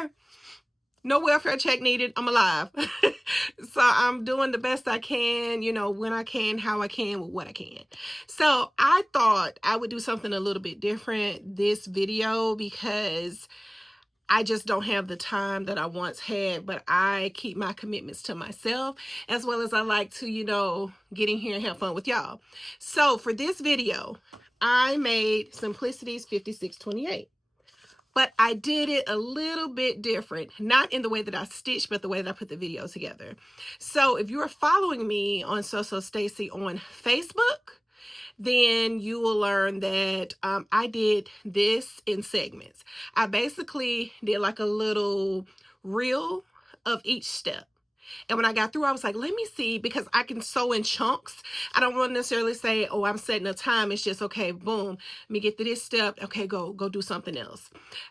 here. No welfare check needed. I'm alive. So I'm doing the best I can, you know, when I can, how I can, with what I can. So I thought I would do something a little bit different this video because I just don't have the time that I once had, but I keep my commitments to myself, as well as I like to, you know, get in here and have fun with y'all. So for this video, I made Simplicity's 5628. But I did it a little bit different, not in the way that I stitched, but the way that I put the video together. So if you are following me on Sew Stacie on Facebook, then you will learn that I did this in segments. I basically did like a little reel of each step. And when I got through, I was like, let me see, because I can sew in chunks. I don't want to necessarily say, oh, I'm setting a time. It's just, okay, boom, let me get to this step. Okay, go do something else.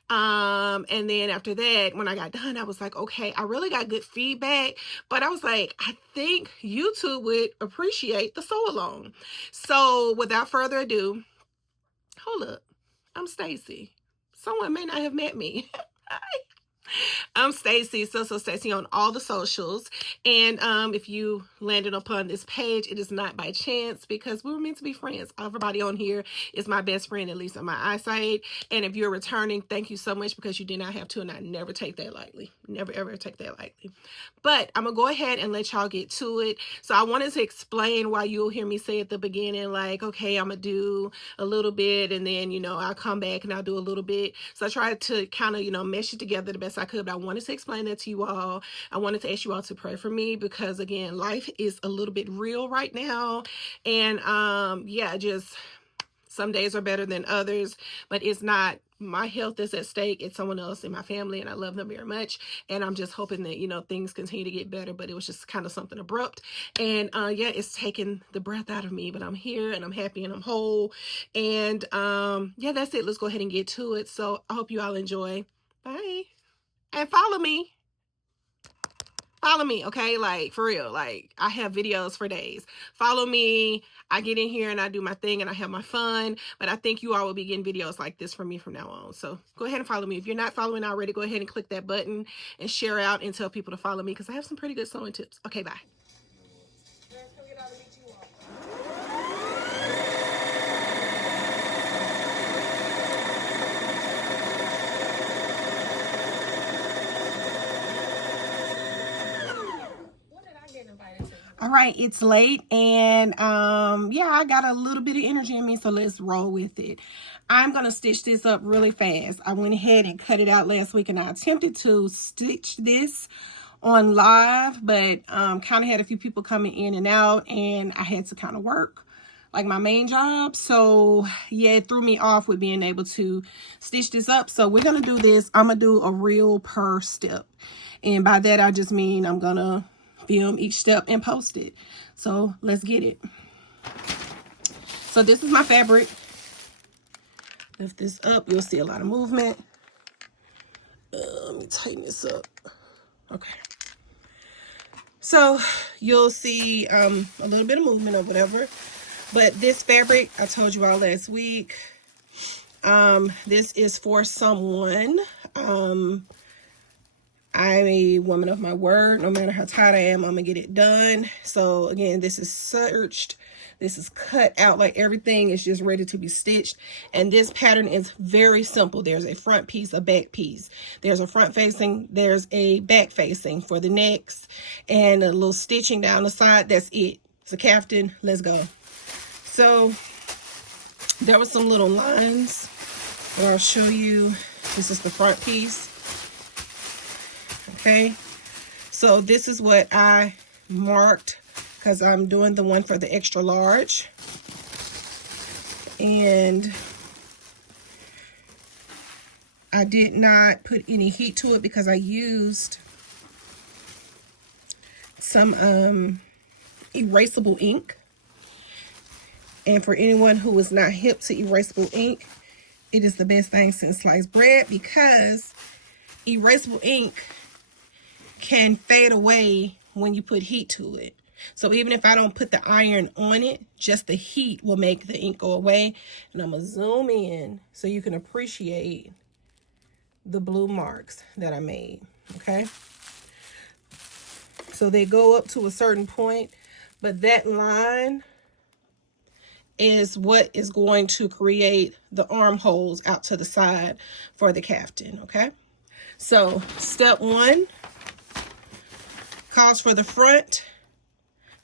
And then after that, when I got done, I was like, okay, I really got good feedback. But I was like, I think YouTube would appreciate the sew along. So without further ado, hold up, I'm Stacie. Someone may not have met me. Hi. I'm Stacie, Sew Stacie on all the socials. And if you landed upon this page, it is not by chance, because we were meant to be friends. Everybody on here is my best friend, at least in my eyesight. And if you're returning, thank you so much, because you did not have to, and I never take that lightly. Never, ever take that lightly. But I'm going to go ahead and let y'all get to it. So I wanted to explain why you'll hear me say at the beginning, like, okay, I'm going to do a little bit, and then, you know, I'll come back and I'll do a little bit. So I tried to kind of, you know, mesh it together the best I could, but I wanted to explain that to you all. I wanted to ask you all to pray for me, because again, life is a little bit real right now. And yeah, just some days are better than others, but it's not my health is at stake. It's someone else in my family, and I love them very much. And I'm just hoping that, you know, things continue to get better, but it was just kind of something abrupt. And yeah, it's taken the breath out of me, but I'm here and I'm happy and I'm whole. And yeah, that's it. Let's go ahead and get to it. So I hope you all enjoy. Bye. And follow me. Follow me, okay? Like, for real. Like, I have videos for days. Follow me. I get in here and I do my thing and I have my fun. But I think you all will be getting videos like this from me from now on. So go ahead and follow me. If you're not following already, go ahead and click that button and share out and tell people to follow me, because I have some pretty good sewing tips. Okay, bye. All right, it's late, and yeah, I got a little bit of energy in me, so let's roll with it. I'm gonna stitch this up really fast. I went ahead and cut it out last week, and I attempted to stitch this on live, but kind of had a few people coming in and out, and I had to kind of work like my main job. So yeah, it threw me off with being able to stitch this up. So we're gonna do this. I'm gonna do a reel per step, and by that I just mean I'm gonna film each step and post it. So let's get it. So this is my fabric. Lift this up, you'll see a lot of movement. Let me tighten this up. Okay, so you'll see a little bit of movement or whatever. But this fabric, I told you all last week, this is for someone. I'm a woman of my word. No matter how tired I am, I'm gonna get it done. So again, this is serged. This is cut out, like everything is just ready to be stitched. And this pattern is very simple. There's a front piece, a back piece. There's a front facing, there's a back facing for the necks, and a little stitching down the side. That's it. It's a caftan. Let's go. So there were some little lines that I'll show you. This is the front piece. Okay, so this is what I marked, because I'm doing the one for the extra large. And I did not put any heat to it because I used some erasable ink. And for anyone who is not hip to erasable ink, it is the best thing since sliced bread, because erasable ink can fade away when you put heat to it. So even if I don't put the iron on it, just the heat will make the ink go away. And I'm gonna zoom in so you can appreciate the blue marks that I made, okay? So they go up to a certain point, but that line is what is going to create the armholes out to the side for the caftan, okay? So step 1 calls for the front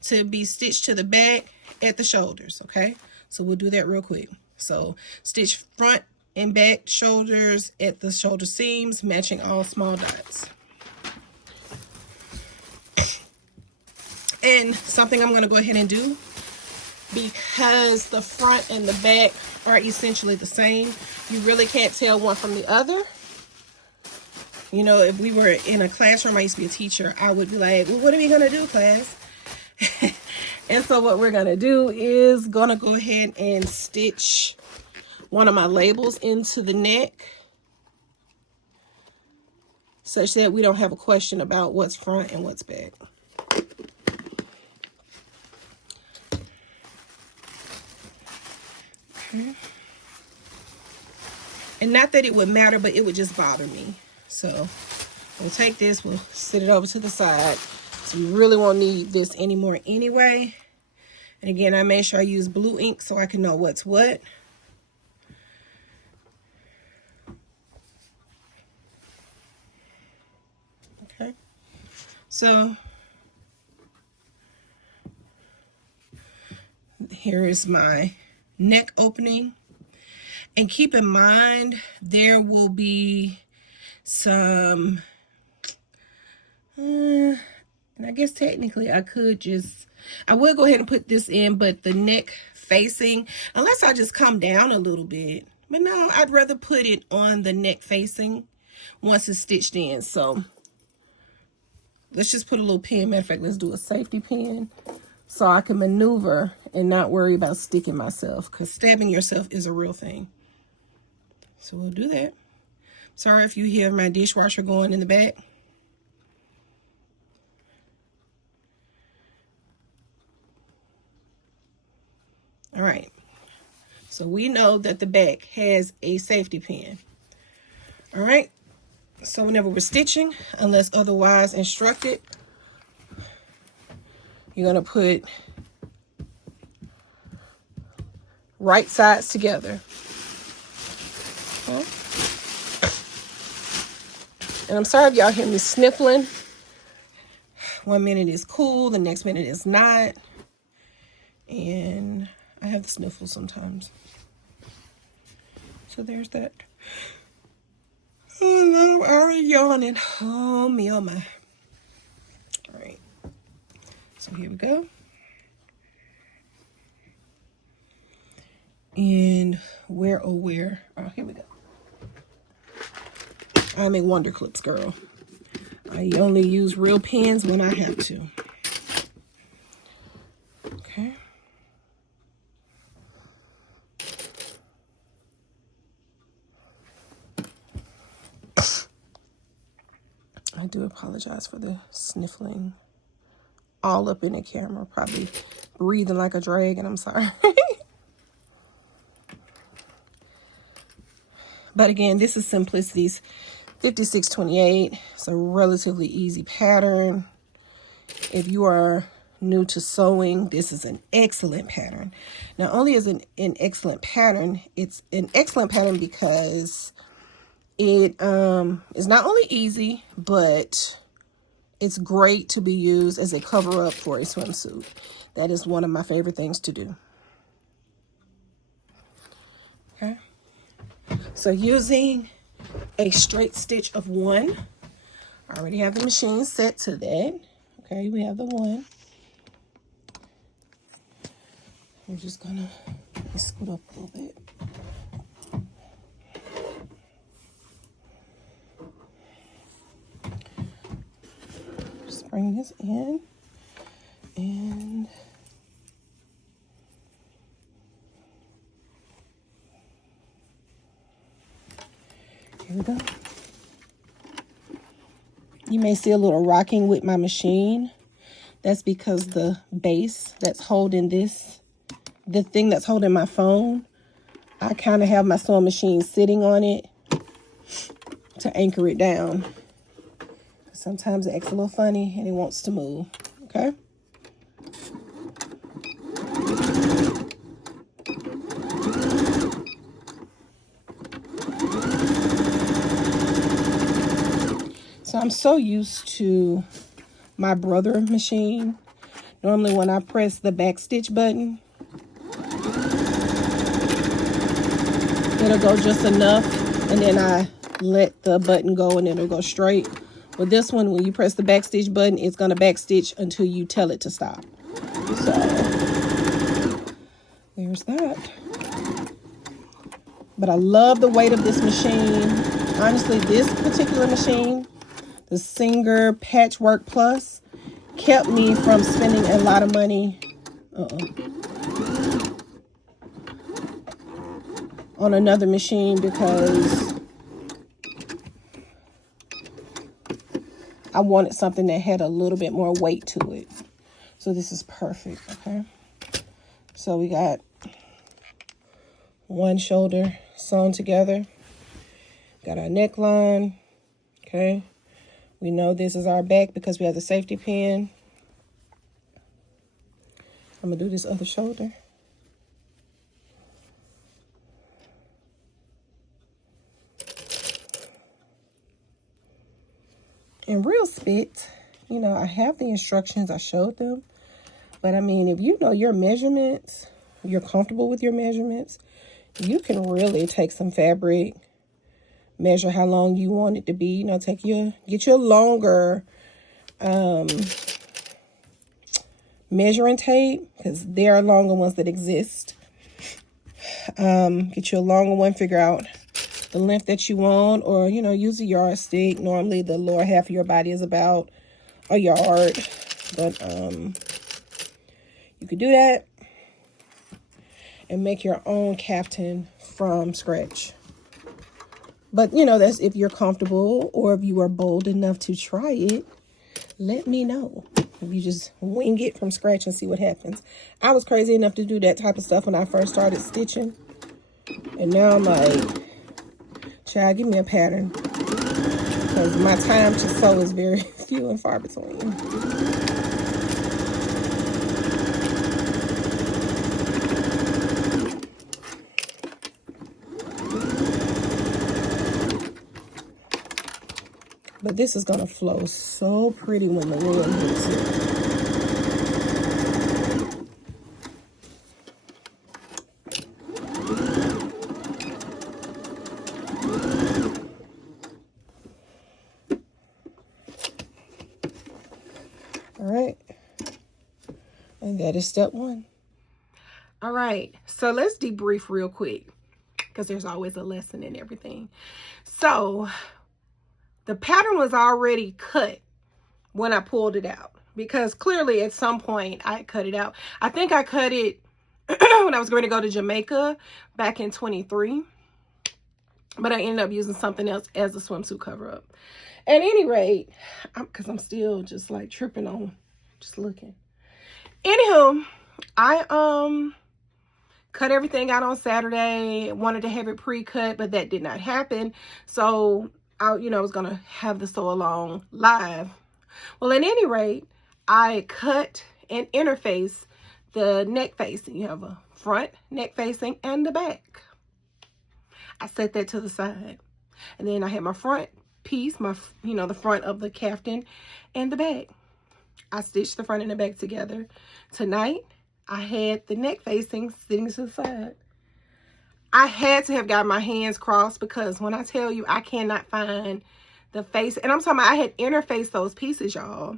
to be stitched to the back at the shoulders, okay? So we'll do that real quick. So stitch front and back shoulders at the shoulder seams, matching all small dots. And something I'm going to go ahead and do, because the front and the back are essentially the same, you really can't tell one from the other. You know, if we were in a classroom, I used to be a teacher, I would be like, well, what are we going to do, class? And so what we're going to do is going to go ahead and stitch one of my labels into the neck, such that we don't have a question about what's front and what's back. Okay. And not that it would matter, but it would just bother me. So we'll take this, we'll sit it over to the side. So we really won't need this anymore anyway. And again, I made sure I use blue ink so I can know what's what. Okay. So here is my neck opening. And keep in mind, there will be some, and I guess technically I will go ahead and put this in, but the neck facing, unless I just come down a little bit. But no, I'd rather put it on the neck facing once it's stitched in. So let's just put a little pin. Matter of fact, let's do a safety pin so I can maneuver and not worry about sticking myself, because stabbing yourself is a real thing. So we'll do that. Sorry if you hear my dishwasher going in the back. All right. So we know that the back has a safety pin. All right. So whenever we're stitching, unless otherwise instructed, you're going to put right sides together. Okay. And I'm sorry if y'all hear me sniffling. One minute is cool, the next minute is not. And I have the sniffles sometimes. So there's that. Oh, I'm already yawning. Oh, me, oh, my. All right. So here we go. And where, oh, where? Oh, here we go. I'm a Wonder Clips girl. I only use real pens when I have to. Okay. I do apologize for the sniffling all up in the camera. Probably breathing like a dragon. I'm sorry. But again, this is Simplicity's 5628. It's a relatively easy pattern. If you are new to sewing, this is an excellent pattern. Not only is it an excellent pattern, it's an excellent pattern because it is not only easy, but it's great to be used as a cover up for a swimsuit. That is one of my favorite things to do. Okay. So using a straight stitch of 1, I already have the machine set to that. Okay, we have the 1. We're just gonna scoot up a little bit. Just bring this in and here we go. You may see a little rocking with my machine. That's because the base that's holding this, the thing that's holding my phone, I kind of have my sewing machine sitting on it to anchor it down. Sometimes it acts a little funny and it wants to move, okay? So I'm so used to my brother machine. Normally when I press the back stitch button, it'll go just enough, and then I let the button go and it'll go straight. With this one, when you press the back stitch button, it's going to back stitch until you tell it to stop. So there's that. But I love the weight of this machine. Honestly, this particular machine, the Singer Patchwork Plus, kept me from spending a lot of money on another machine, because I wanted something that had a little bit more weight to it. So this is perfect, okay? So we got one shoulder sewn together. Got our neckline, okay? We know this is our back because we have the safety pin. I'm gonna do this other shoulder. And real spit, you know, I have the instructions, I showed them. But I mean, if you know your measurements, you're comfortable with your measurements, you can really take some fabric, measure how long you want it to be, you know, get your longer measuring tape, because there are longer ones that exist. Get you a longer one, figure out the length that you want, or, you know, use a yardstick. Normally the lower half of your body is about a yard, but you could do that and make your own caftan from scratch. But, you know, that's if you're comfortable, or if you are bold enough to try it, let me know. If you just wing it from scratch and see what happens. I was crazy enough to do that type of stuff when I first started stitching. And now I'm like, child, give me a pattern. Because my time to sew is very few and far between. But this is going to flow so pretty when the wind hits it. All right. And that is step one. All right. So let's debrief real quick, because there's always a lesson in everything. So the pattern was already cut when I pulled it out, because clearly at some point I cut it out. I think I cut it when I was going to go to Jamaica back in 23, but I ended up using something else as a swimsuit cover up. At any rate, because I'm still just like tripping on just looking. Anywho, I cut everything out on Saturday. Wanted to have it pre-cut, but that did not happen. So I was gonna have the sew along live. Well, at any rate, I cut and interface the neck facing. You have a front neck facing and the back. I set that to the side, and then I had my front piece, the front of the caftan and the back. I stitched the front and the back together. Tonight, I had the neck facing sitting to the side. I had to have got my hands crossed, because when I tell you I cannot find the face, and I'm talking about I had interfaced those pieces, y'all.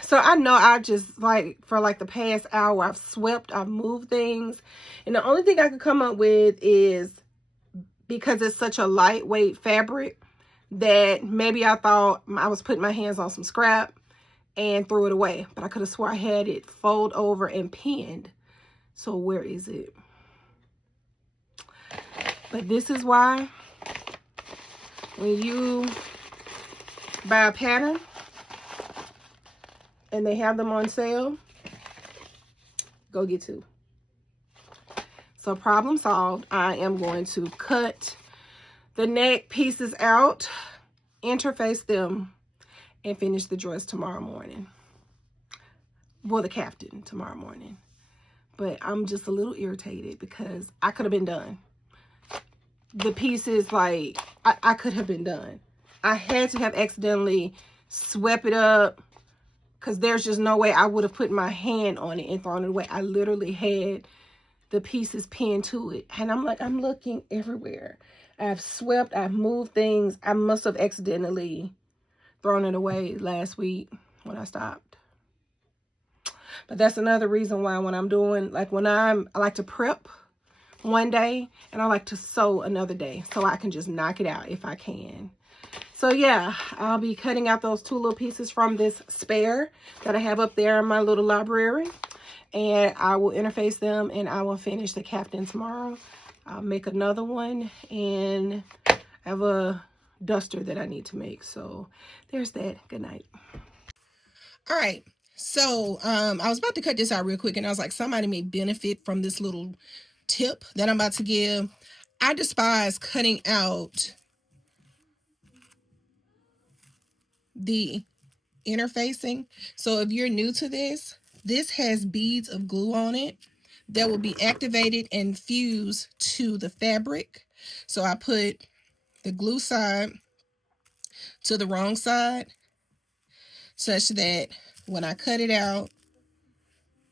So I know I just for the past hour, I've swept, I've moved things. And the only thing I could come up with is, because it's such a lightweight fabric, that maybe I thought I was putting my hands on some scrap and threw it away. But I could have swore I had it fold over and pinned. So where is it? But this is why when you buy a pattern and they have them on sale, go get two. So problem solved. I am going to cut the neck pieces out, interface them, and finish the dress tomorrow morning. Well, the caftan tomorrow morning. But I'm just a little irritated because I could have been done. The pieces, like, I could have been done. I had to have accidentally swept it up because there's just no way I would have put my hand on it and thrown it away. I literally had the pieces pinned to it. And I'm like, I'm looking everywhere. I've swept, I've moved things. I must have accidentally thrown it away last week when I stopped. But that's another reason why when I'm doing, like I like to prep one day and I like to sew another day so I can just knock it out if I can. So yeah, I'll be cutting out those 2 little pieces from this spare that I have up there in my little library. And I will interface them and I will finish the caftan tomorrow. I'll make another one and I have a duster that I need to make. So there's that. Good night. All right. So I was about to cut this out real quick and I was like, somebody may benefit from this little tip that I'm about to give. I despise cutting out the interfacing. So if you're new to this, this has beads of glue on it that will be activated and fused to the fabric. So I put the glue side to the wrong side such that when I cut it out,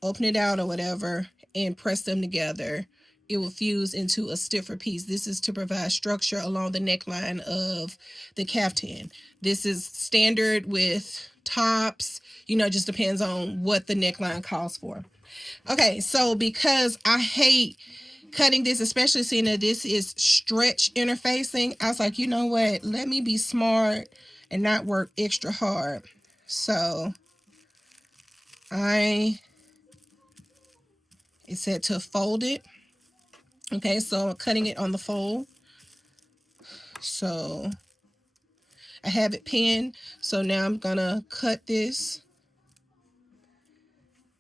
open it out or whatever, and press them together, it will fuse into a stiffer piece. This is to provide structure along the neckline of the caftan. This is standard with tops, you know, it just depends on what the neckline calls for. Okay, so because I hate cutting this, especially seeing that this is stretch interfacing, I was like, you know what, let me be smart and not work extra hard. So it said to fold it. Okay, so I'm cutting it on the fold. So I have it pinned. So now I'm gonna cut this.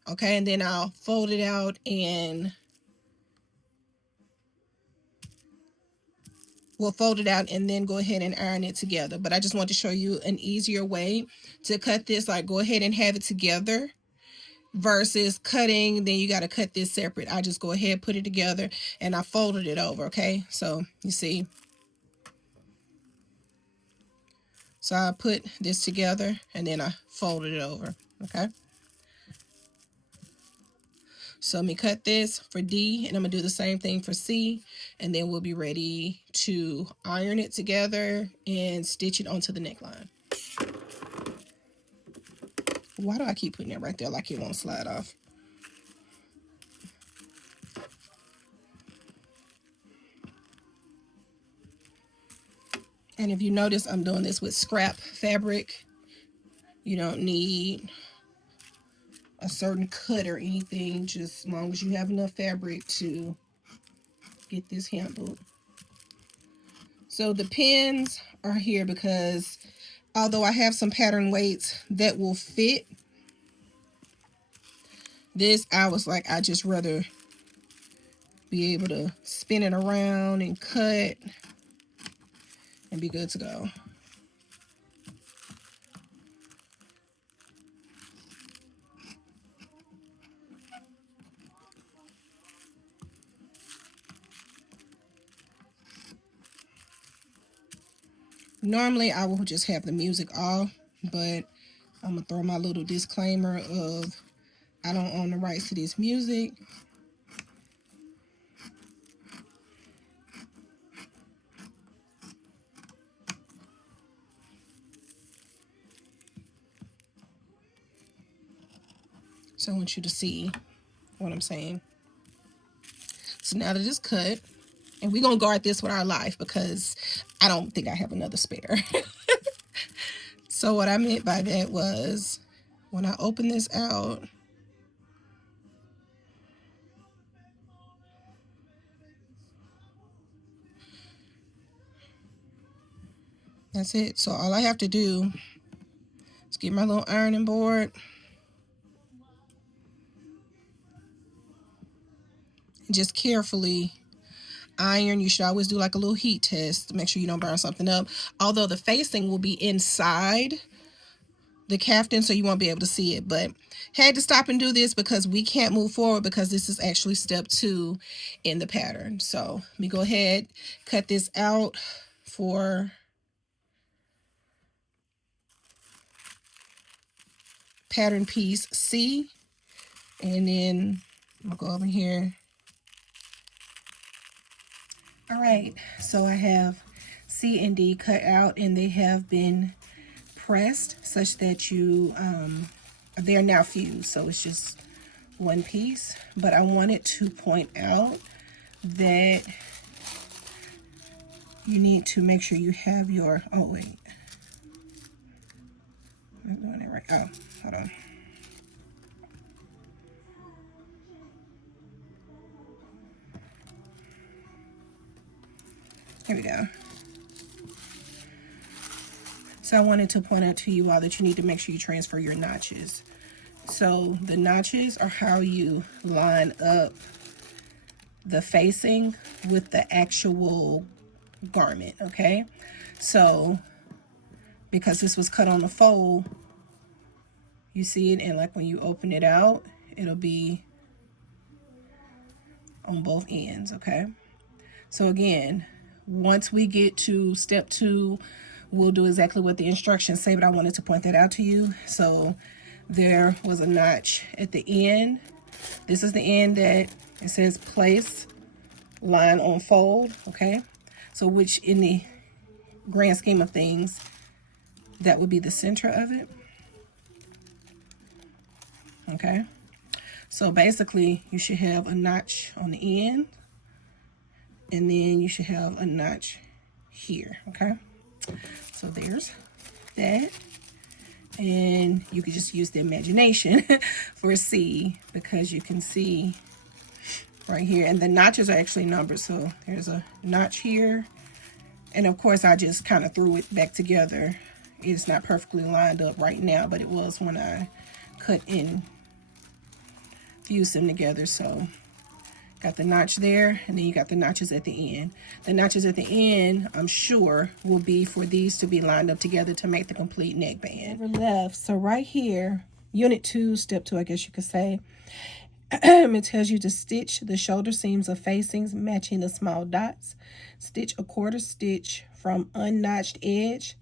Okay, and then I'll fold it out and we'll fold it out and then go ahead and iron it together. But I just want to show you an easier way to cut this. Like, go ahead and have it together versus cutting, then you got to cut this separate. I just go ahead, put it together, and I folded it over. Okay, so you see, so I put this together and then I folded it over. Okay, so let me cut this for D, and I'm gonna do the same thing for C, and then we'll be ready to iron it together and stitch it onto the neckline. Why do I keep putting it right there like it won't slide off? And if you notice, I'm doing this with scrap fabric. You don't need a certain cut or anything, just as long as you have enough fabric to get this handled. So the pins are here because although I have some pattern weights that will fit, this I was like, I just rather be able to spin it around and cut and be good to go. Normally I will just have the music off, but I'm gonna throw my little disclaimer of I don't own the rights to this music. So I want you to see what I'm saying. So now that it's cut, and we're gonna guard this with our life because I don't think I have another spare. So what I meant by that was when I open this out, that's it. So all I have to do is get my little ironing board and just carefully iron. You should always do like a little heat test to make sure you don't burn something up. Although the facing will be inside the caftan, so you won't be able to see it, but had to stop and do this because we can't move forward because this is actually step 2 in the pattern. So let me go ahead, cut this out for pattern piece C, and then I'll go over here. All right, so I have C and D cut out, and they have been pressed such that they're now fused, so it's just one piece. But I wanted to point out that you need to make sure you have your, oh wait, I'm doing it right. Oh, hold on. Here we go. So I wanted to point out to you all that you need to make sure you transfer your notches. So the notches are how you line up the facing with the actual garment, okay? So because this was cut on the fold, you see it, and like when you open it out, it'll be on both ends, okay? So again, once we get to step 2, we'll do exactly what the instructions say, but I wanted to point that out to you. So there was a notch at the end. This is the end that it says place, line on fold, okay? So which in the grand scheme of things, that would be the center of it, okay? So basically, you should have a notch on the end, and then you should have a notch here, okay? So there's that. And you could just use the imagination for C, because you can see right here, and the notches are actually numbered. So there's a notch here, and of course I just kind of threw it back together. It's not perfectly lined up right now, but it was when I cut and fused them together. So got the notch there, and then you got the notches at the end. The notches at the end, I'm sure, will be for these to be lined up together to make the complete neckband. Over left, so right here, unit 2, step 2, I guess you could say, it tells you to stitch the shoulder seams of facings matching the small dots. Stitch a quarter stitch from unnotched edge,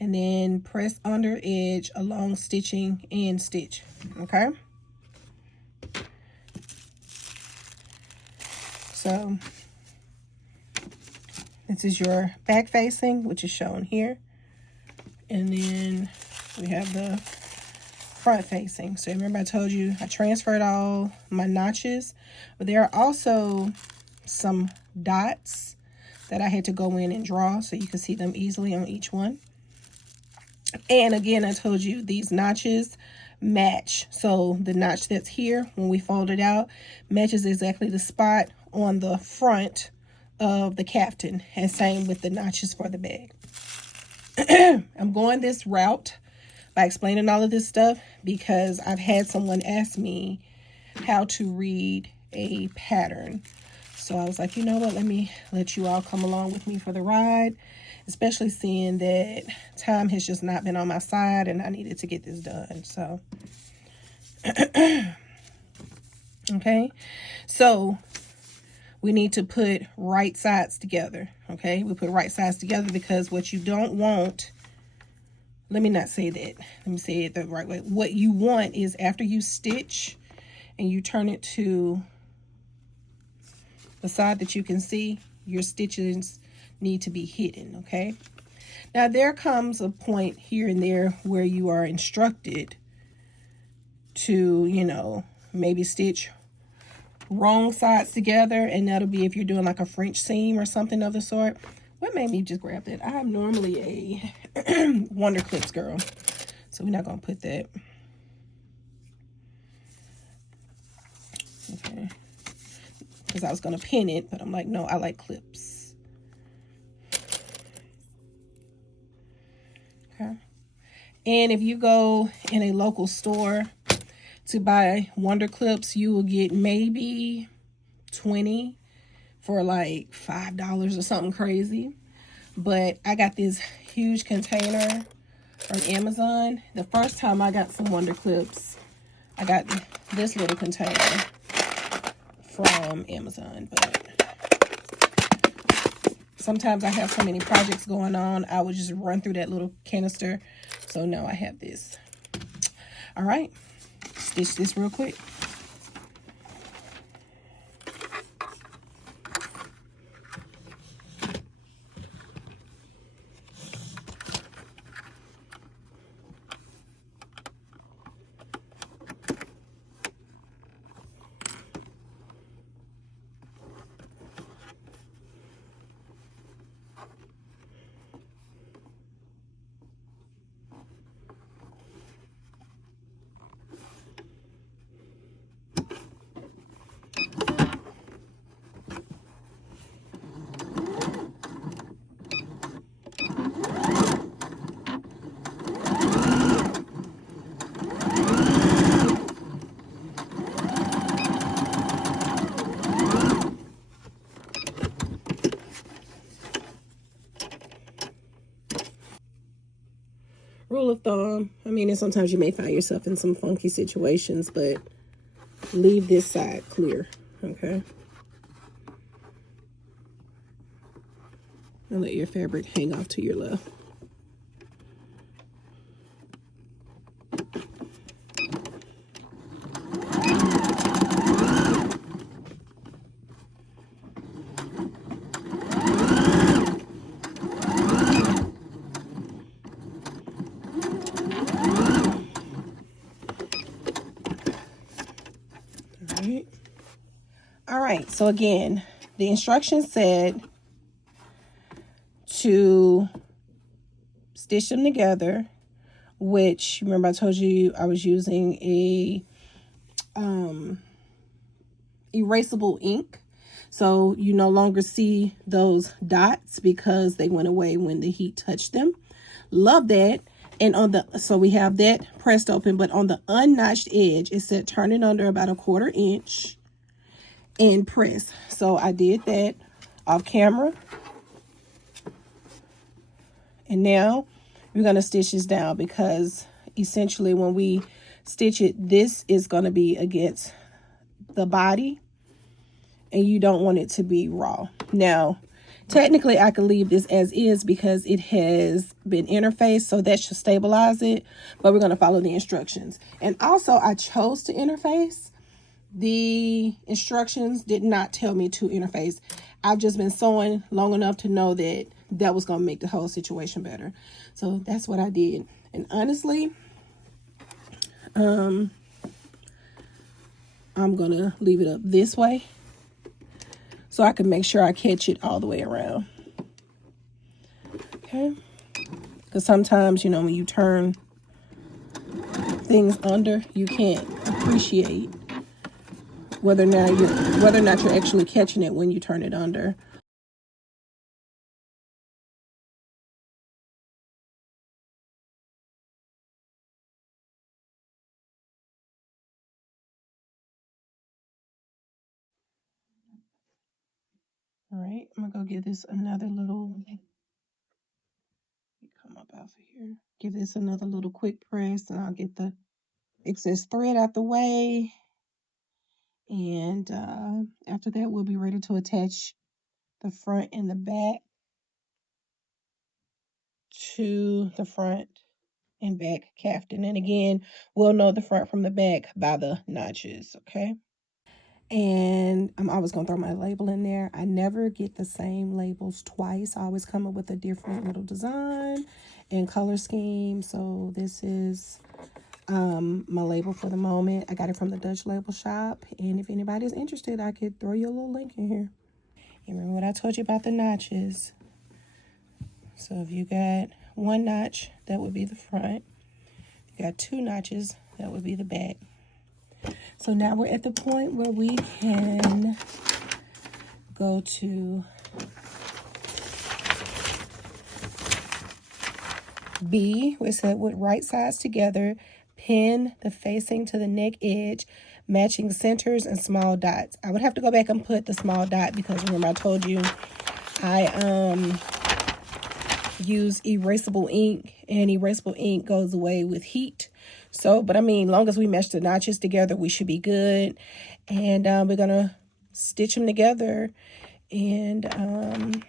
and then press under edge along stitching and stitch, okay? So this is your back facing, which is shown here. And then we have the front facing. So remember I told you I transferred all my notches, but there are also some dots that I had to go in and draw so you can see them easily on each one. And again, I told you these notches match. So the notch that's here, when we fold it out, matches exactly the spot on the front of the caftan, and same with the notches for the bag. I'm going this route by explaining all of this stuff because I've had someone ask me how to read a pattern. So I was like, you know what, let me let you all come along with me for the ride, especially seeing that time has just not been on my side and I needed to get this done. So okay, so we need to put right sides together, okay? We put right sides together because what you don't want, let me not say that. Let me say it the right way. What you want is after you stitch and you turn it to the side that you can see, your stitches need to be hidden, okay? Now, there comes a point here and there where you are instructed to, you know, maybe stitch wrong sides together, and that'll be if you're doing like a French seam or something of the sort. What made me just grab that? I'm normally a Wonder Clips girl, so we're not gonna put that. Okay, because I was gonna pin it, but I'm like, no, I like clips. Okay, and if you go in a local store to buy Wonder Clips, you will get maybe 20 for like $5 or something crazy. But I got this huge container from Amazon. The first time I got some Wonder Clips, I got this little container from Amazon. But sometimes I have so many projects going on, I would just run through that little canister. So now I have this. All right, stitch this real quick. Rule of thumb, I mean, and sometimes you may find yourself in some funky situations, but leave this side clear, okay? And let your fabric hang off to your left. All right, so again, the instructions said to stitch them together, which, remember I told you I was using a erasable ink. So you no longer see those dots because they went away when the heat touched them. Love that. And on the, so we have that pressed open, but on the unnotched edge, it said turn it under about 1/4 inch and press. So I did that off camera. And now we're going to stitch this down, because essentially when we stitch it, this is going to be against the body and you don't want it to be raw. Now, technically I could leave this as is because it has been interfaced, so that should stabilize it, but we're going to follow the instructions. And also I chose to interface. The instructions did not tell me to interface. I've just been sewing long enough to know that that was going to make the whole situation better. So that's what I did. And honestly, I'm going to leave it up this way so I can make sure I catch it all the way around. Okay? Because sometimes, you know, when you turn things under, you can't appreciate whether or not you're actually catching it when you turn it under. All right, I'm gonna go give this another little, come up out of here. Give this another little quick press, and I'll get the excess thread out the way. And after that, we'll be ready to attach the front and the back to the front and back caftan. And again, we'll know the front from the back by the notches, okay? And I'm always going to throw my label in there. I never get the same labels twice. I always come up with a different little design and color scheme. So this is my label for the moment. I got it from the Dutch Label Shop. And if anybody's interested, I could throw you a little link in here. And remember what I told you about the notches. So if you got one notch, that would be the front. If you got two notches, that would be the back. So now we're at the point where we can go to B, which said with right sides together, Pin the facing to the neck edge, matching centers and small dots. I would have to go back and put the small dot because remember I told you I use erasable ink, and erasable ink goes away with heat. So, but I mean, long as we match the notches together, we should be good. And we're gonna stitch them together. And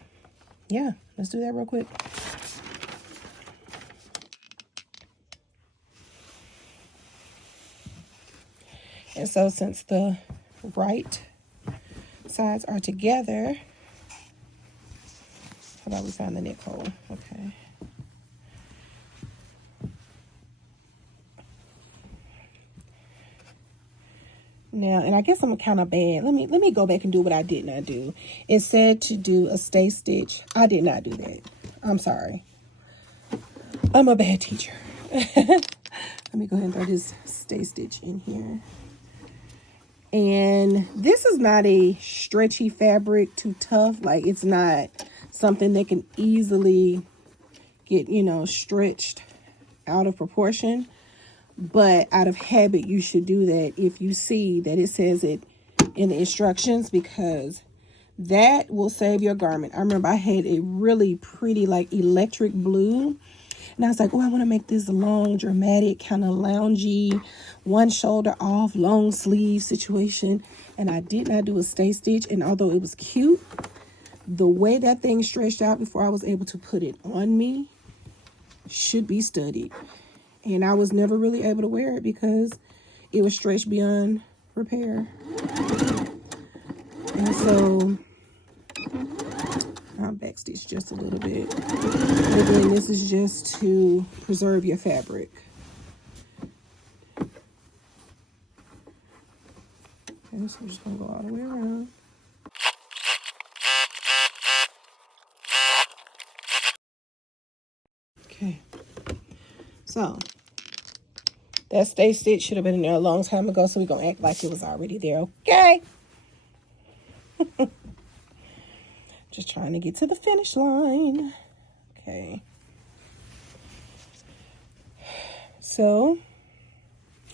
yeah, let's do that real quick. And so since the right sides are together, how about we find the neck hole? Okay. Now, and I guess I'm kind of bad. Let me go back and do what I did not do. It said to do a stay stitch. I did not do that. I'm sorry. I'm a bad teacher. Let me go ahead and throw this stay stitch in here. And this is not a stretchy fabric, too tough. Like, it's not something that can easily get, you know, stretched out of proportion. But out of habit, you should do that if you see that it says it in the instructions, because that will save your garment. I remember I had a really pretty, like, electric blue. And I was like, oh, I want to make this long, dramatic, kind of loungy, one shoulder off, long sleeve situation. And I did not do a stay stitch. And although it was cute, the way that thing stretched out before I was able to put it on me should be studied. And I was never really able to wear it because it was stretched beyond repair. And so I'll backstitch just a little bit. And again, this is just to preserve your fabric. Okay, so we're just gonna go all the way around. Okay, so that stay stitch should have been in there a long time ago, so we're gonna act like it was already there, okay? Just trying to get to the finish line. Okay. So,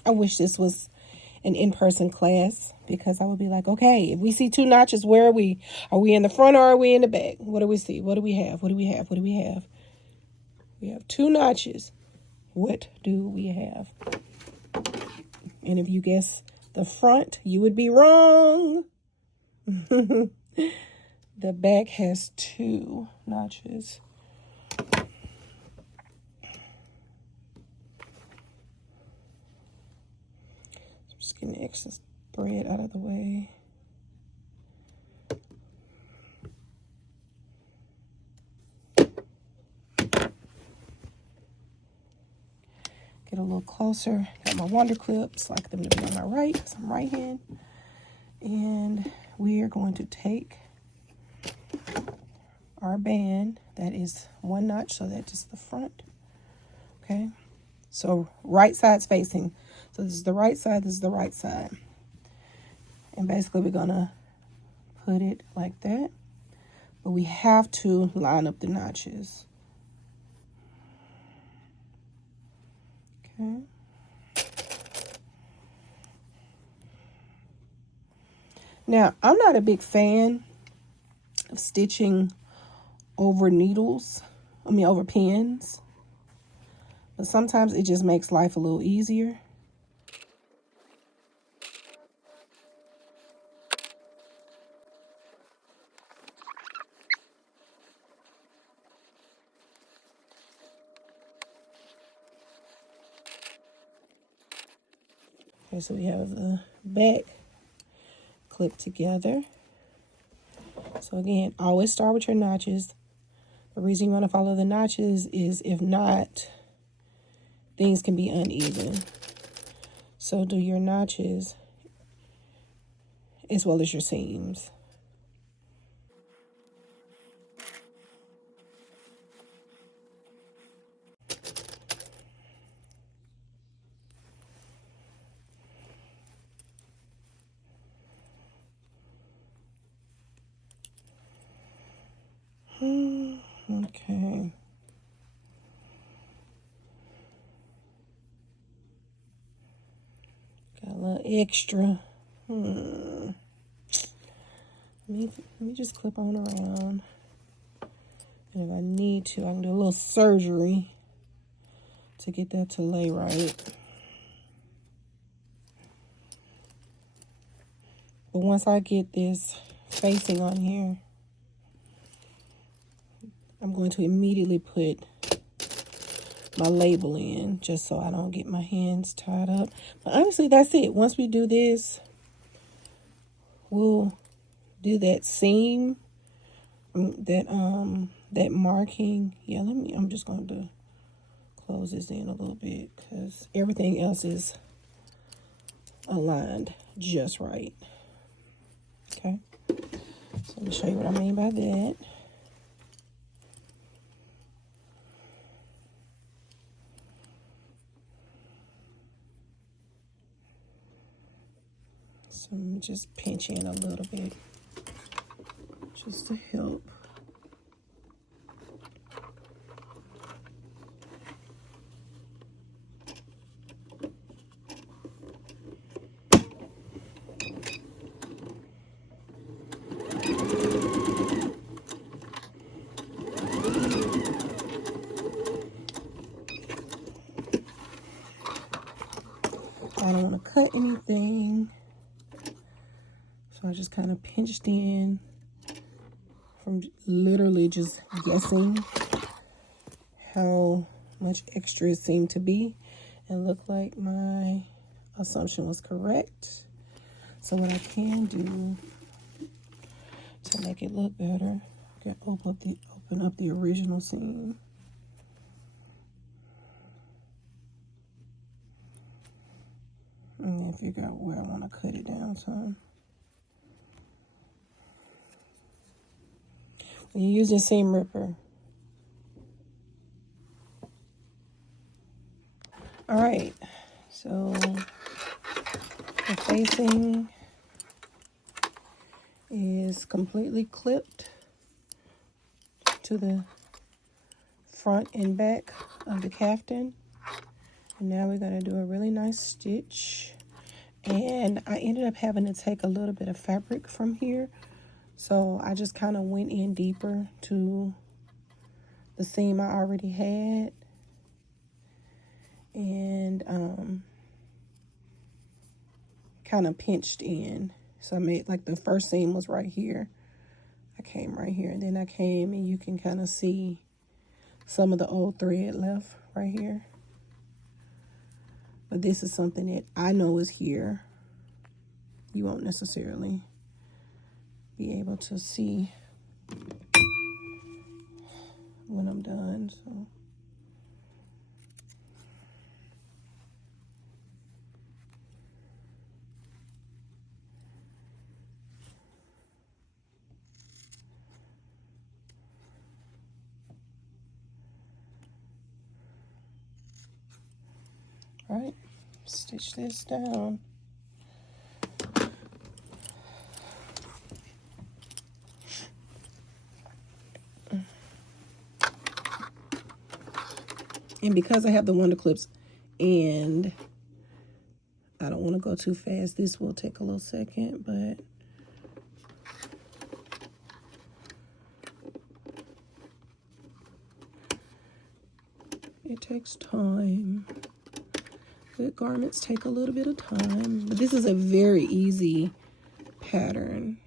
I wish this was an in-person class, because I would be like, okay, if we see two notches, where are we? Are we in the front or are we in the back? What do we see? What do we have? What do we have? What do we have? We have two notches. What do we have? And if you guess the front, you would be wrong. The back has two notches. Just getting the excess thread out of the way. Get a little closer. Got my wonder clips. Like them to be on my right, because I'm right hand. And we are going to take our band. That is one notch, so that's just the front. Okay. So right side's facing. So this is the right side, this is the right side. And basically we're gonna put it like that. But we have to line up the notches. Okay. Now, I'm not a big fan of stitching over needles. Over pins. But sometimes it just makes life a little easier. Okay, so we have the back clipped together. So again, always start with your notches. The reason you want to follow the notches is if not, things can be uneven. So do your notches as well as your seams. Okay. little extra. Let me just clip on around. And if I need to, I can do a little surgery to get that to lay right. But once I get this facing on here, I'm going to immediately put my label in just so I don't get my hands tied up. But honestly, that's it. Once we do this, we'll do that seam, that marking. Yeah, I'm just going to close this in a little bit because everything else is aligned just right. Okay, so let me show you what I mean by that. So I'm just pinch in a little bit just to help. I don't want to cut anything, so I just kind of pinched in from literally just guessing how much extra it seemed to be, and looked like my assumption was correct. So what I can do to make it look better, I can open up the original seam. And then figure out where I want to cut it down some. When you're using seam ripper. All right, so the facing is completely clipped to the front and back of the caftan. And now we're going to do a really nice stitch. And I ended up having to take a little bit of fabric from here. So I just kind of went in deeper to the seam I already had. And kind of pinched in. So I made, like, the first seam was right here. I came right here. And then I came, and you can kind of see some of the old thread left right here. But this is something that I know is here. You won't necessarily be able to see when I'm done. So all right, stitch this down. And because I have the Wonder Clips and I don't want to go too fast, this will take a little second, but it takes time. Good garments take a little bit of time, but this is a very easy pattern.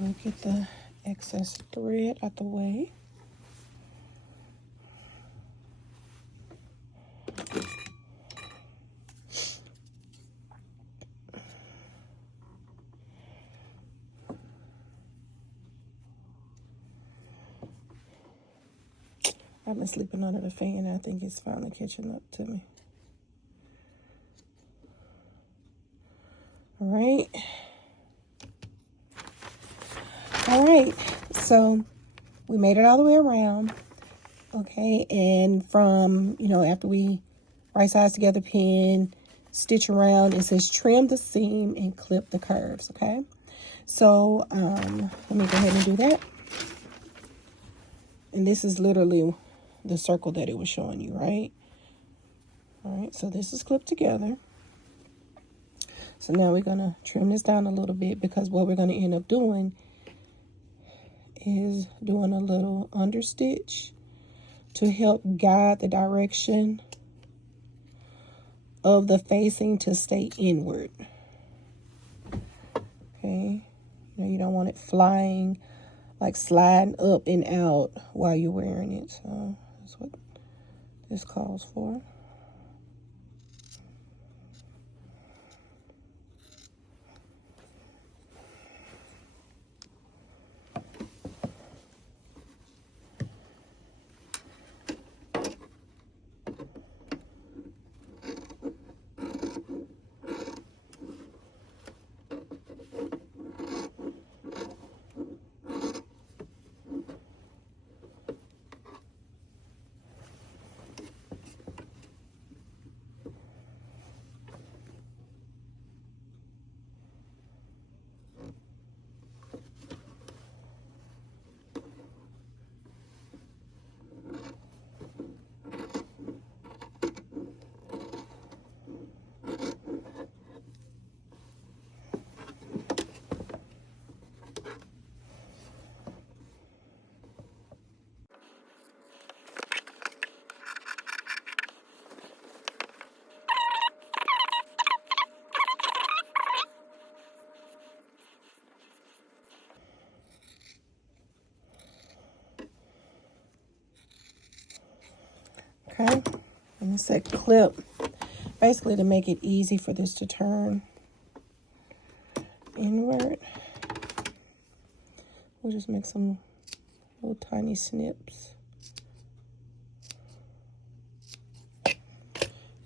We'll get the excess thread out the way. I've been sleeping under the fan and I think it's finally catching up to me. All right, so we made it all the way around, okay, and from, you know, after we right sides together, pin, stitch around, it says trim the seam and clip the curves, okay? So, let me go ahead and do that. And this is literally the circle that it was showing you, right? All right, so this is clipped together. So now we're gonna trim this down a little bit, because what we're gonna end up doing is doing a little understitch to help guide the direction of the facing to stay inward. Okay, you don't want it flying, like sliding up and out while you're wearing it. So that's what this calls for. Okay, and it's a clip, basically to make it easy for this to turn inward. We'll just make some little tiny snips.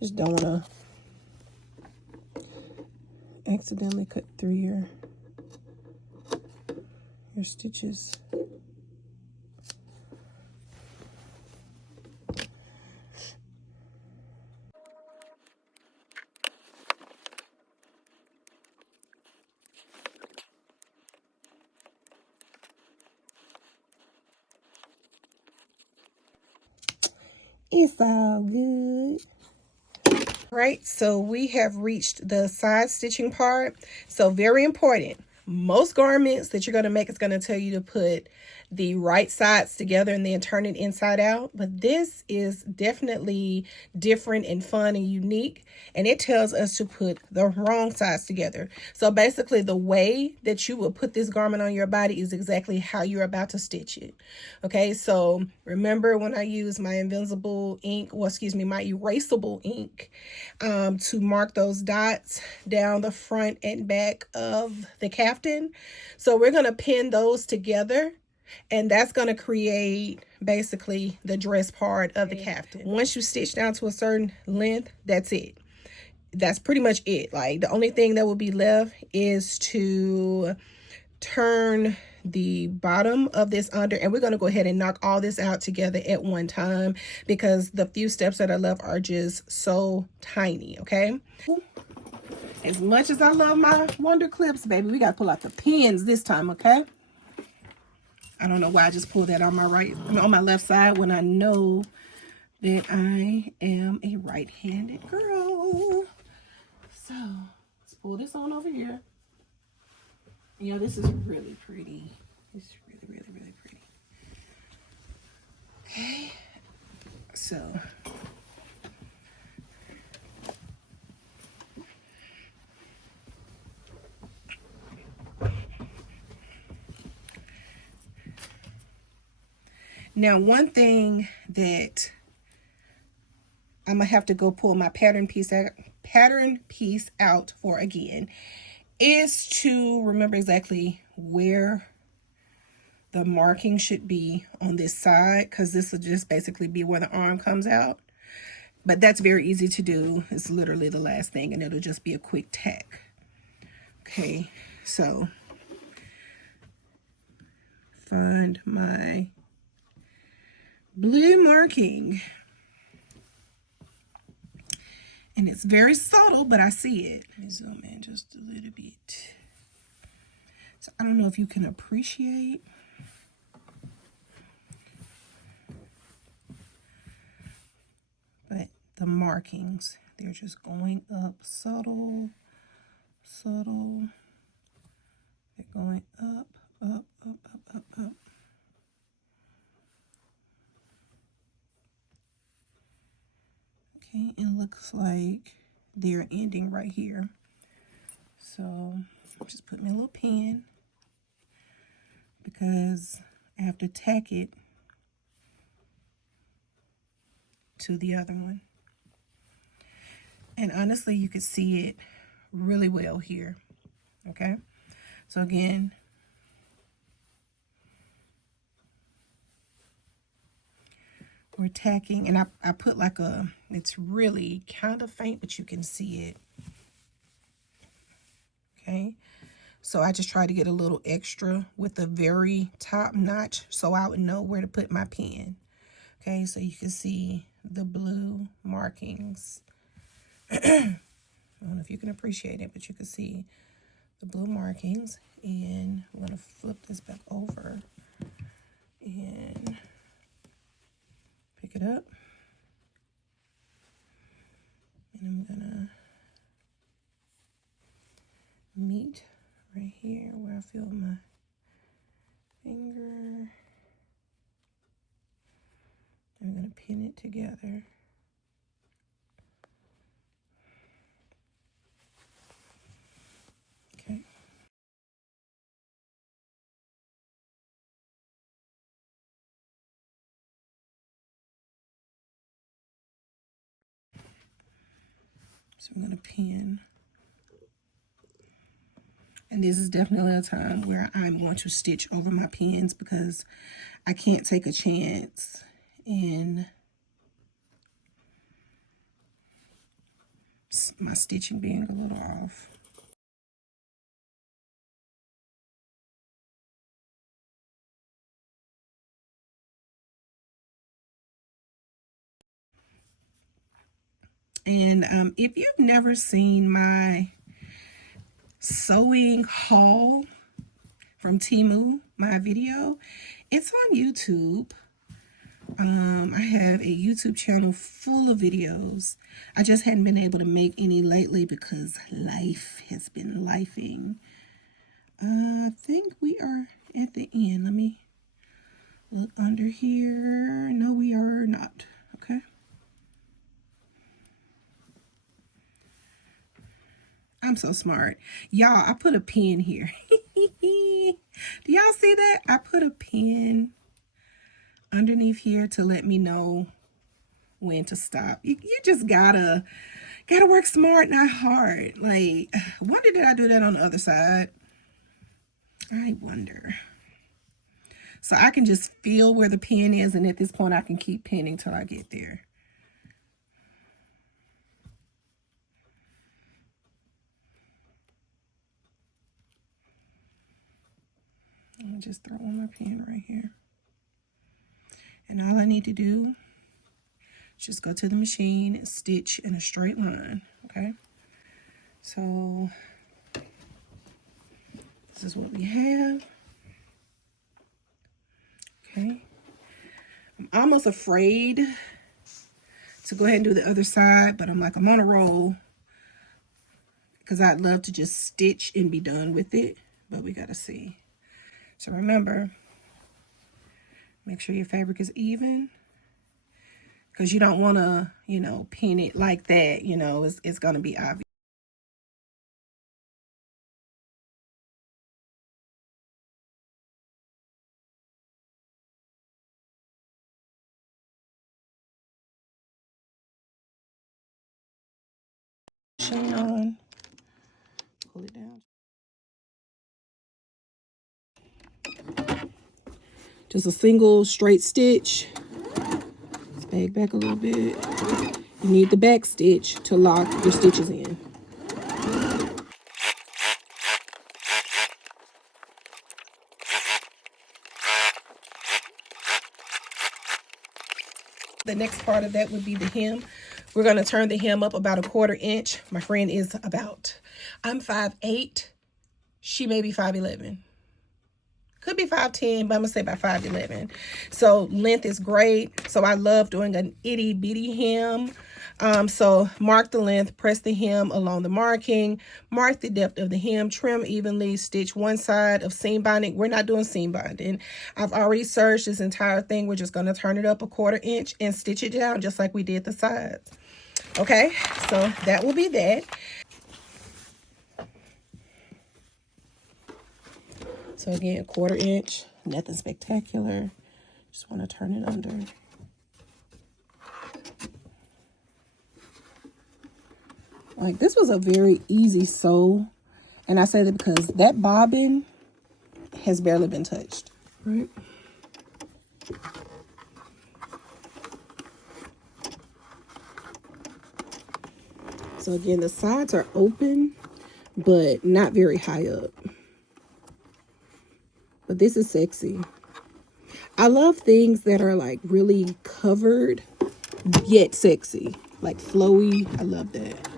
Just don't want to accidentally cut through your stitches. It's all good. Right, so we have reached the side stitching part. So very important. Most garments that you're going to make is going to tell you to put the right sides together and then turn it inside out. But this is definitely different and fun and unique. And it tells us to put the wrong sides together. So basically the way that you will put this garment on your body is exactly how you're about to stitch it. Okay, so remember when I use my invisible ink, well, excuse me, my erasable ink, to mark those dots down the front and back of the caftan. So we're going to pin those together, and that's going to create basically the dress part of the caftan. Once you stitch down to a certain length, that's it. That's pretty much it. Like the only thing that will be left is to turn the bottom of this under, and we're going to go ahead and knock all this out together at one time because the few steps that are left are just so tiny. Okay, as much as I love my wonder clips, baby, we got to pull out the pins this time. Okay, I don't know why I just pulled that on my left side when I know that I am a right-handed girl. So let's pull this on over here. You know, this is really pretty. It's really, really, really pretty. Okay. So Now, one thing that I'm gonna have to go pull my pattern piece out for again is to remember exactly where the marking should be on this side, because this will just basically be where the arm comes out. But that's very easy to do. It's literally the last thing, and it'll just be a quick tack. Okay, so find my blue marking. And it's very subtle, but I see it. Let me zoom in just a little bit. So I don't know if you can appreciate. But the markings, they're just going up subtle, subtle. They're going up, up, up, up, up, up. Okay, it looks like they're ending right here. So just put my little pin because I have to tack it to the other one. And honestly, you can see it really well here. Okay, so again, we're tacking, and I put like a, it's really kind of faint, but you can see it. Okay, so I just try to get a little extra with the very top notch so I would know where to put my pen. Okay, so you can see the blue markings. I don't know if you can appreciate it, but you can see the blue markings. And I'm going to flip this back over and pick it up. And I'm going to meet right here where I feel my finger. I'm going to pin it together. Okay. So I'm going to pin. And this is definitely a time where I'm going to stitch over my pins because I can't take a chance in my stitching being a little off. And if you've never seen my sewing haul from Temu, my video, it's on YouTube. I have a YouTube channel full of videos. I just hadn't been able to make any lately because life has been lifing. I think we are at the end. Let me look under here. No, we are not. Okay. I'm so smart. Y'all, I put a pin here. Do y'all see that? I put a pin underneath here to let me know when to stop. You just gotta work smart, not hard. Like, wonder did I do that on the other side? I wonder. So I can just feel where the pin is, and at this point I can keep pinning till I get there. I'll just throw on my pin right here. And all I need to do is just go to the machine and stitch in a straight line, okay? So this is what we have. Okay. I'm almost afraid to go ahead and do the other side, but I'm like, I'm on a roll because I'd love to just stitch and be done with it, but we gotta see. So remember, make sure your fabric is even because you don't want to, you know, pin it like that, you know, it's going to be obvious. chain on, pull it down. Just a single straight stitch. Let's back a little bit. You need the back stitch to lock your stitches in. The next part of that would be the hem. We're going to turn the hem up about 1/4 inch. My friend is about, I'm 5'8". She may be 5'11". Could be 5'10", but I'm going to say about 5'11". So length is great. So I love doing an itty bitty hem. So mark the length, press the hem along the marking, mark the depth of the hem, trim evenly, stitch one side of seam binding. We're not doing seam binding. I've already serged this entire thing. We're just going to turn it up 1/4 inch and stitch it down just like we did the sides. Okay, so that will be that. So again, 1/4 inch, nothing spectacular. Just want to turn it under. Like, this was a very easy sew. And I say that because that bobbin has barely been touched. Right? So again, the sides are open, but not very high up. But this is sexy. I love things that are like really covered, yet sexy. Like flowy. I love that.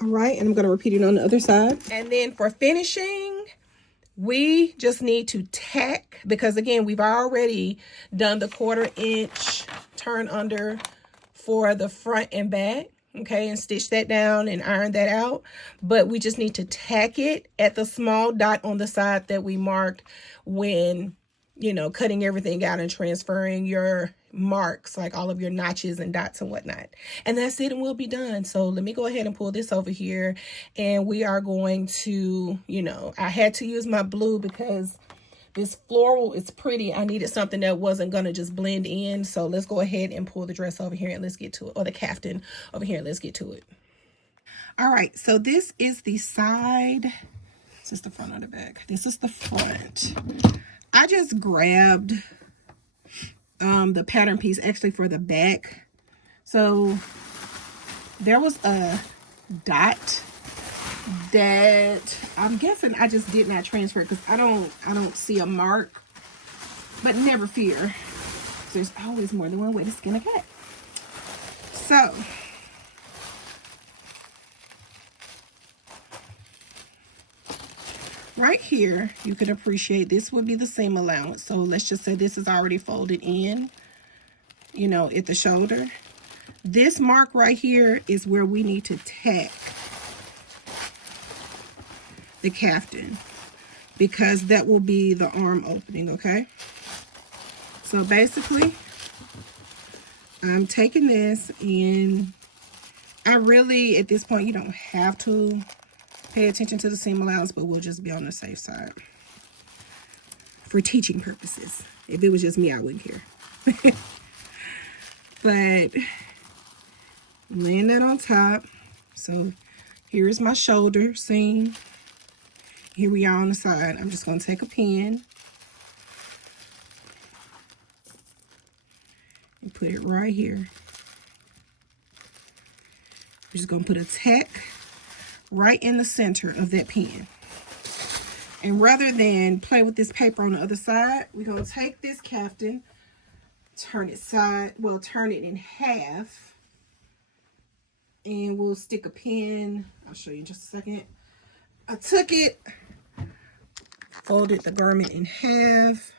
All right, and I'm going to repeat it on the other side. And then for finishing, we just need to tack, because again, we've already done the 1/4 inch turn under for the front and back, okay, and stitch that down and iron that out. But we just need to tack it at the small dot on the side that we marked when, you know, cutting everything out and transferring your marks, like all of your notches and dots and whatnot. And that's it, and we'll be done. So let me go ahead and pull this over here, and we are going to, you know, I had to use my blue because this floral is pretty. I needed something that wasn't going to just blend in. So let's go ahead and pull the dress over here and let's get to it, or the caftan over here, and let's get to it. All right, so this is the side. Is this the front or the back? This is the front. I just grabbed the pattern piece actually for the back. So there was a dot that I'm guessing I just did not transfer because I don't see a mark. But never fear, there's always more than one way to skin a cat. So right here, you can appreciate this would be the seam allowance. So let's just say this is already folded in, you know, at the shoulder. This mark right here is where we need to tack the caftan, because that will be the arm opening, okay? So basically, I'm taking this, and I really, at this point, you don't have to pay attention to the seam allowance, but we'll just be on the safe side for teaching purposes. If it was just me, I wouldn't care. But laying that on top. So here is my shoulder seam. Here we are on the side. I'm just going to take a pin and put it right here. We're just gonna put a tack right in the center of that pin. And rather than play with this paper on the other side, we're gonna take this caftan, turn it in half, and we'll stick a pin. I'll show you in just a second. I took it, folded the garment in half.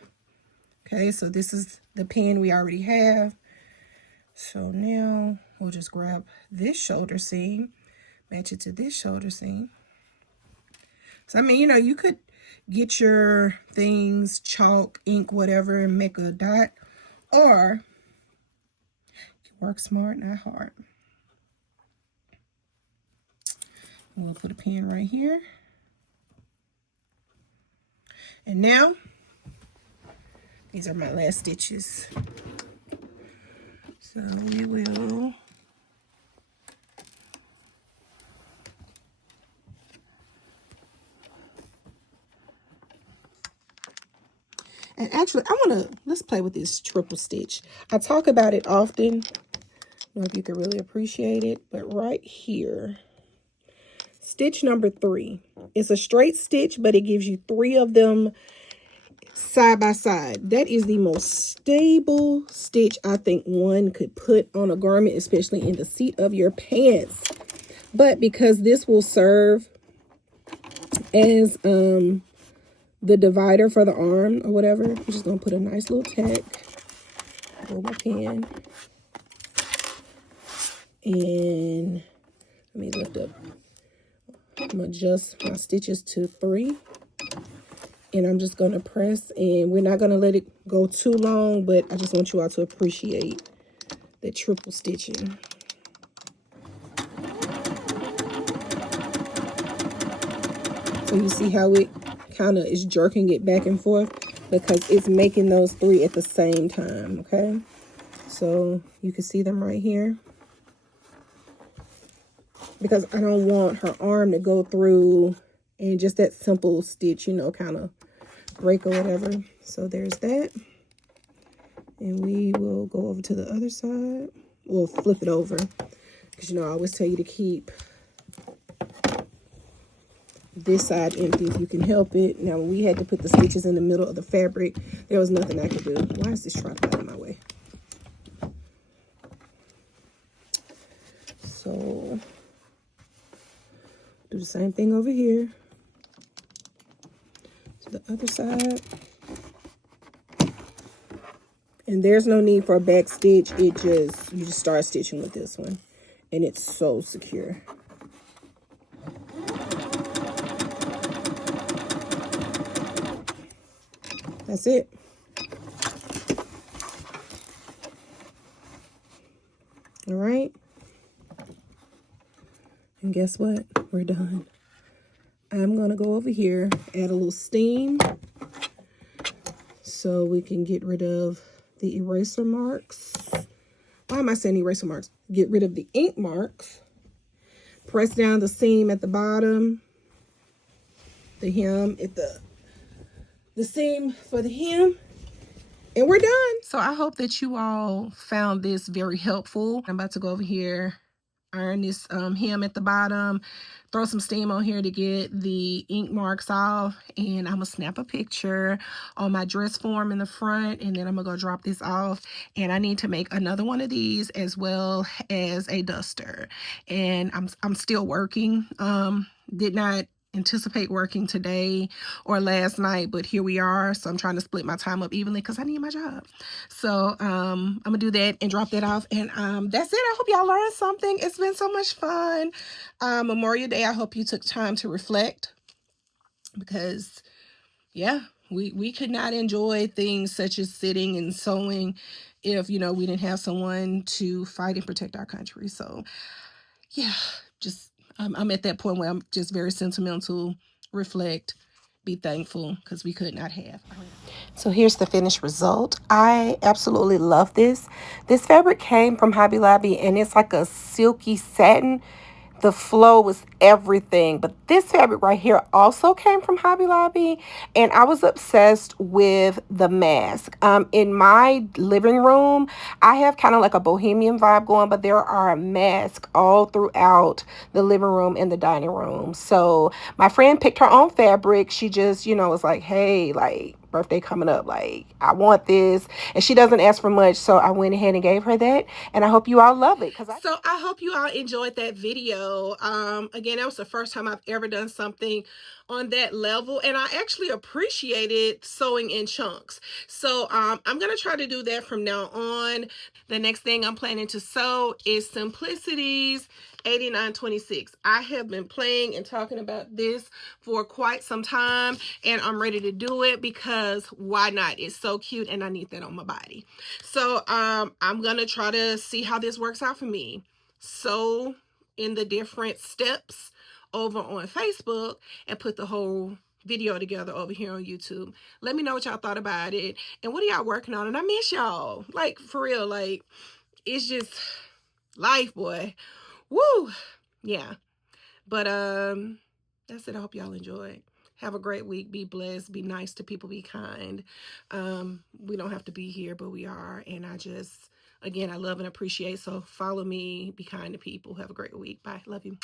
Okay, so this is the pin we already have. So now we'll just grab this shoulder seam, match it to this shoulder seam. So I mean, you know, you could get your things, chalk, ink, whatever, and make a dot, or you work smart, not hard. We'll put a pin right here. And now, these are my last stitches. So we will and actually let's play with this triple stitch. I talk about it often. I don't know if you can really appreciate it, but right here, stitch number 3. It's a straight stitch, but it gives you 3 of them side by side. That is the most stable stitch I think one could put on a garment, especially in the seat of your pants. But because this will serve as the divider for the arm or whatever, I'm just gonna put a nice little tack, hold my pin, and let me lift up. I'm gonna adjust my stitches to 3. And I'm just going to press, and we're not going to let it go too long, but I just want you all to appreciate the triple stitching. So you see how it kind of is jerking it back and forth because it's making those 3 at the same time, okay? So you can see them right here. Because I don't want her arm to go through and just that simple stitch, you know, kind of break or whatever. So there's that. And we will go over to the other side. We'll flip it over. Because, you know, I always tell you to keep this side empty if you can help it. Now, we had to put the stitches in the middle of the fabric. There was nothing I could do. Why is this tripod in my way? So, do the same thing over here. The other side, and there's no need for a back stitch. You just start stitching with this one, and it's so secure. That's it. All right, and guess what? We're done. I'm going to go over here, add a little steam so we can get rid of the eraser marks. Why am I saying eraser marks? Get rid of the ink marks. Press down the seam at the bottom, the hem at the seam for the hem, and we're done. So I hope that you all found this very helpful. I'm about to go over here, iron this hem at the bottom, throw some steam on here to get the ink marks off, and I'm gonna snap a picture on my dress form in the front, and then I'm gonna go drop this off. And I need to make another one of these as well as a duster. And I'm still working. Did not anticipate working today or last night, but here we are. So I'm trying to split my time up evenly because I need my job. So I'm gonna do that and drop that off, and that's it. I hope y'all learned something. It's been so much fun. Memorial Day, I hope you took time to reflect, because yeah, we could not enjoy things such as sitting and sewing if, you know, we didn't have someone to fight and protect our country. So yeah, just I'm at that point where I'm just very sentimental, reflect, be thankful, because we could not have. So here's the finished result. I absolutely love this. This fabric came from Hobby Lobby, and it's like a silky satin. the flow was everything. But this fabric right here also came from Hobby Lobby, and I was obsessed with the mask. In my living room, I have kind of like a bohemian vibe going, but there are masks all throughout the living room and the dining room. So my friend picked her own fabric. She just, was like, hey, like, birthday coming up, like, I want this, and she doesn't ask for much, so I went ahead and gave her that, and I hope you all love it. So I hope you all enjoyed that video. Again, that was the first time I've ever done something on that level, and I actually appreciated sewing in chunks. So I'm gonna try to do that from now on. The next thing I'm planning to sew is Simplicity's 8926. I have been playing and talking about this for quite some time, and I'm ready to do it because why not? It's so cute and I need that on my body. So I'm gonna try to see how this works out for me. Sew in the different steps over on Facebook and put the whole video together over here on YouTube. Let me know what y'all thought about it and what are y'all working on. And I miss y'all, like, for real. Like, it's just life, boy. Woo. Yeah. But that's it. I hope y'all enjoyed. Have a great week. Be blessed. Be nice to people. Be kind. We don't have to be here, but we are. And again, I love and appreciate. So follow me. Be kind to people. Have a great week. Bye. Love you.